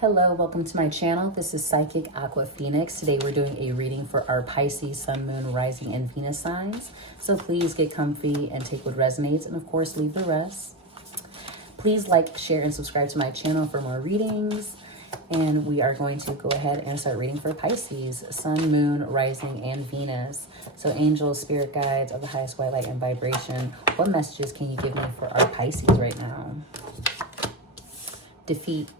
Hello, welcome to my channel. This is Psychic Aqua Phoenix. Today we're doing a reading for our Pisces, Sun, Moon, Rising, and Venus signs. So please get comfy and take what resonates, and of course leave the rest. Please like, share, and subscribe to my channel for more readings. And we are going to go ahead and start reading for Pisces, Sun, Moon, Rising, and Venus. So angels, spirit guides of the highest white light and vibration, what messages can you give me for our Pisces right now? Defeat.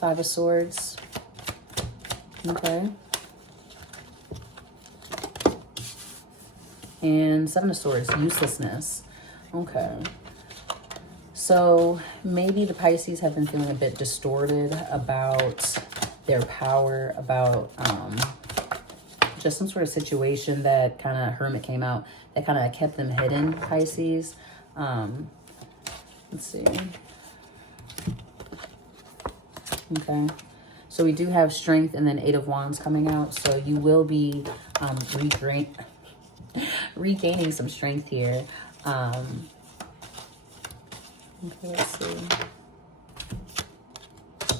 Five of Swords. Okay. And Seven of Swords, uselessness. Okay. So maybe the Pisces have been feeling a bit distorted about their power, about just some sort of situation that kind of Hermit came out, that kind of kept them hidden, Pisces. Let's see. Okay, so we do have Strength and then Eight of Wands coming out. So you will be regaining some strength here. Okay, let's see.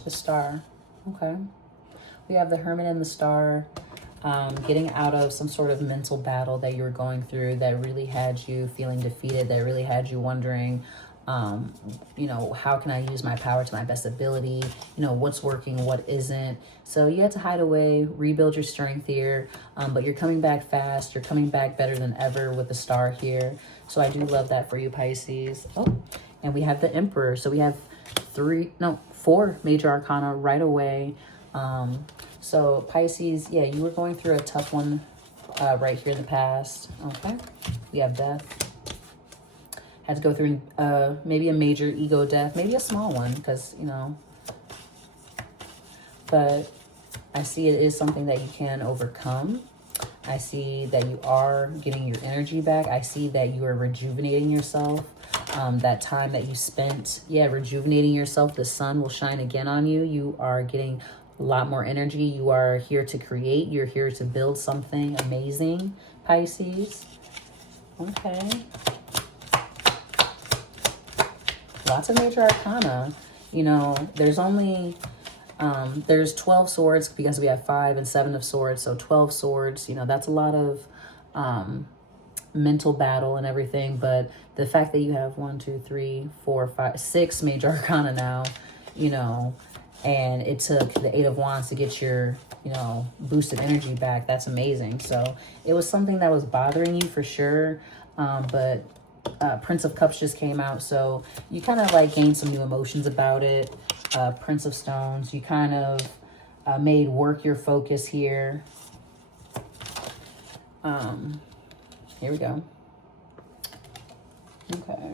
The Star. Okay. We have the Hermit and the Star. Getting out of some sort of mental battle that you were going through that really had you feeling defeated, that really had you wondering, you know, how can I use my power to my best ability? You know, what's working, what isn't. So you had to hide away, rebuild your strength here, but you're coming back fast. You're coming back better than ever with the Star here. So I do love that for you, Pisces. Oh, and we have the Emperor. So we have four major arcana right away. So Pisces, yeah, you were going through a tough one right here in the past. Okay, we have Death. Had to go through maybe a major ego death, maybe a small one, because, you know, but I see it is something that you can overcome. I see that you are getting your energy back. I see that you are rejuvenating yourself. That time that you spent, rejuvenating yourself, the sun will shine again on you. You are getting a lot more energy. You are here to create. You're here to build something amazing, Pisces. Okay. Lots of major arcana. You know, there's only, there's 12 swords because we have 5 and 7 of swords. So 12 swords, you know, that's a lot of mental battle and everything. But the fact that you have 6 major arcana now, you know, and it took the 8 of Wands to get your, you know, boosted energy back. That's amazing. So it was something that was bothering you for sure. But Prince of Cups just came out, so you kind of like gained some new emotions about it. Prince of Stones, you kind of made work your focus here. Here we go. Okay.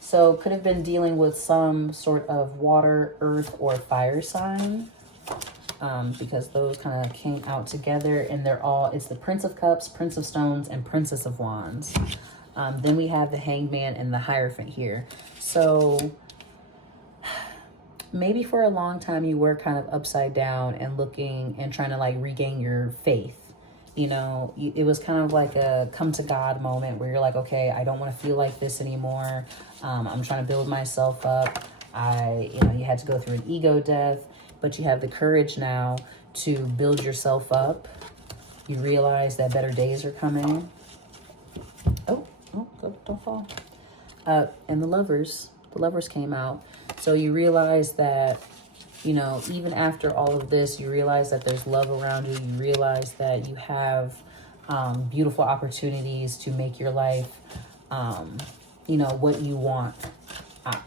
So could have been dealing with some sort of water, earth, or fire sign. Because those kind of came out together, and it's the Prince of Cups, Prince of Stones, and Princess of Wands. Then we have the Hangman and the Hierophant here. So maybe for a long time you were kind of upside down and looking and trying to like regain your faith. You know, it was kind of like a come to God moment where you're like, okay, I don't want to feel like this anymore. I'm trying to build myself up. You had to go through an ego death. But you have the courage now to build yourself up. You realize that better days are coming. Oh, don't fall. And the Lovers came out. So you realize that, you know, even after all of this, you realize that there's love around you. You realize that you have beautiful opportunities to make your life, you know, what you want,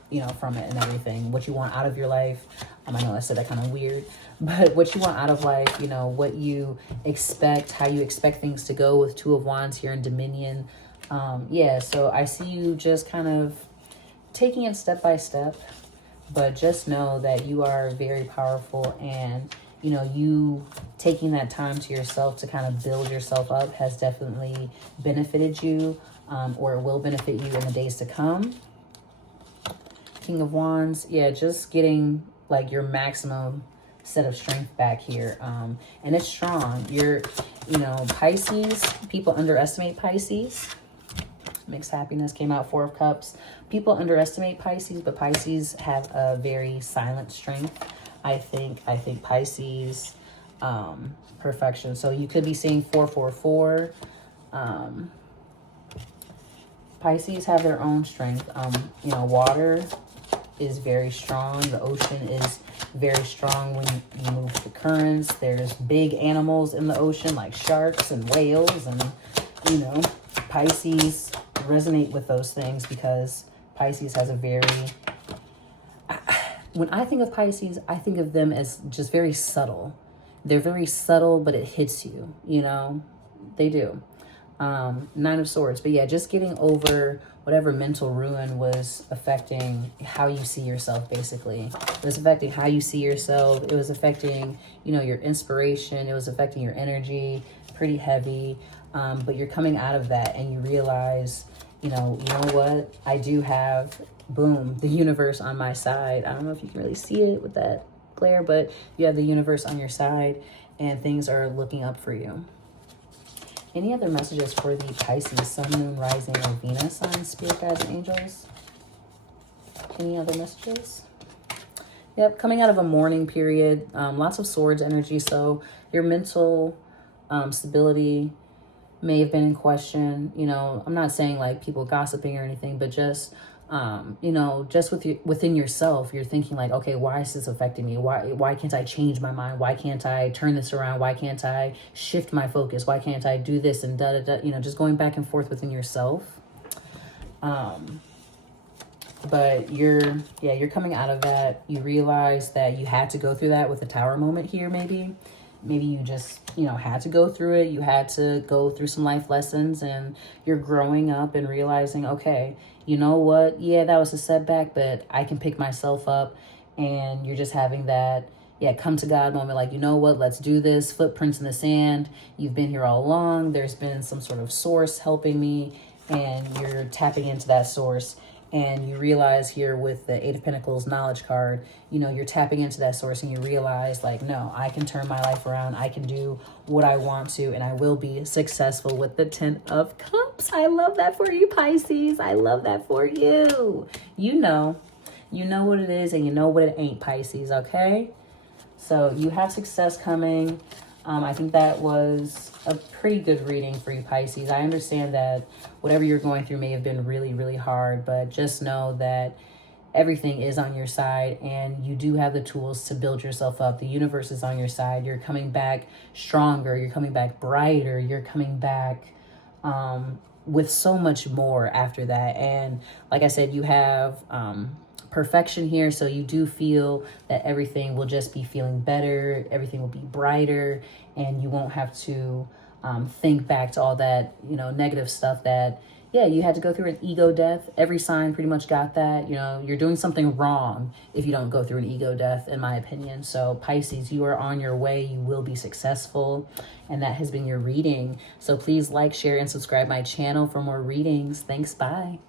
you know, from it and everything. What you want out of your life. I know I said that kind of weird, but what you want out of life, you know, what you expect, how you expect things to go with 2 of Wands here in Dominion. So I see you just kind of taking it step by step, but just know that you are very powerful, and, you know, you taking that time to yourself to kind of build yourself up has definitely benefited you, or it will benefit you in the days to come. King of Wands, just getting like your maximum set of strength back here. And it's strong. You know, Pisces, people underestimate Pisces. Mixed happiness came out. 4 of Cups. People underestimate Pisces, but Pisces have a very silent strength. I think Pisces, perfection. So you could be seeing 444. Pisces have their own strength. You know, water is very strong. The ocean is very strong when you move the currents. There's big animals in the ocean like sharks and whales, and you know, Pisces resonate with those things because Pisces has a very, when I think of Pisces, I think of them as just very subtle. They're very subtle, but it hits you, you know, they do. 9 of Swords. But yeah, just getting over whatever mental ruin was affecting how you see yourself, basically. It was affecting how you see yourself. It was affecting, you know, your inspiration. It was affecting your energy, pretty heavy. But you're coming out of that and you realize, you know what? I do have, boom, the universe on my side. I don't know if you can really see it with that glare, but you have the universe on your side and things are looking up for you. Any other messages for the Pisces, Sun, Moon, Rising, or Venus sign, Spirit Guides, and Angels? Any other messages? Yep, coming out of a mourning period, lots of Swords energy. So your mental stability may have been in question. You know, I'm not saying like people gossiping or anything, but just you know, just within yourself, you're thinking like, okay, why is this affecting me? Why can't I change my mind? Why can't I turn this around? Why can't I shift my focus? Why can't I do this and da da da? You know, just going back and forth within yourself. But you're coming out of that. You realize that you had to go through that with the Tower moment here. Maybe you just, you know, had to go through it. You had to go through some life lessons and you're growing up and realizing, okay, you know what? Yeah, that was a setback, but I can pick myself up. And you're just having that, come to God moment. Like, you know what? Let's do this. Footprints in the sand. You've been here all along. There's been some sort of source helping me. And you're tapping into that source. And you realize here with the 8 of Pentacles knowledge card, you know, you're tapping into that source and you realize like, no, I can turn my life around. I can do what I want to, and I will be successful with the 10 of Cups. I love that for you, Pisces. I love that for you. You know what it is and you know what it ain't, Pisces. Okay. So you have success coming. I think that was a pretty good reading for you, Pisces. I understand that whatever you're going through may have been really, really hard, but just know that everything is on your side and you do have the tools to build yourself up. The universe is on your side. You're coming back stronger. You're coming back brighter. You're coming back with so much more after that. And like I said, you have perfection here, so you do feel that everything will just be feeling better, everything will be brighter, and you won't have to think back to all that, you know, negative stuff that you had to go through. An ego death. Every sign pretty much got that. You know, you're doing something wrong if you don't go through an ego death, in my opinion. So Pisces, you are on your way. You will be successful. And that has been your reading. So please like, share, and subscribe my channel for more readings. Thanks. Bye.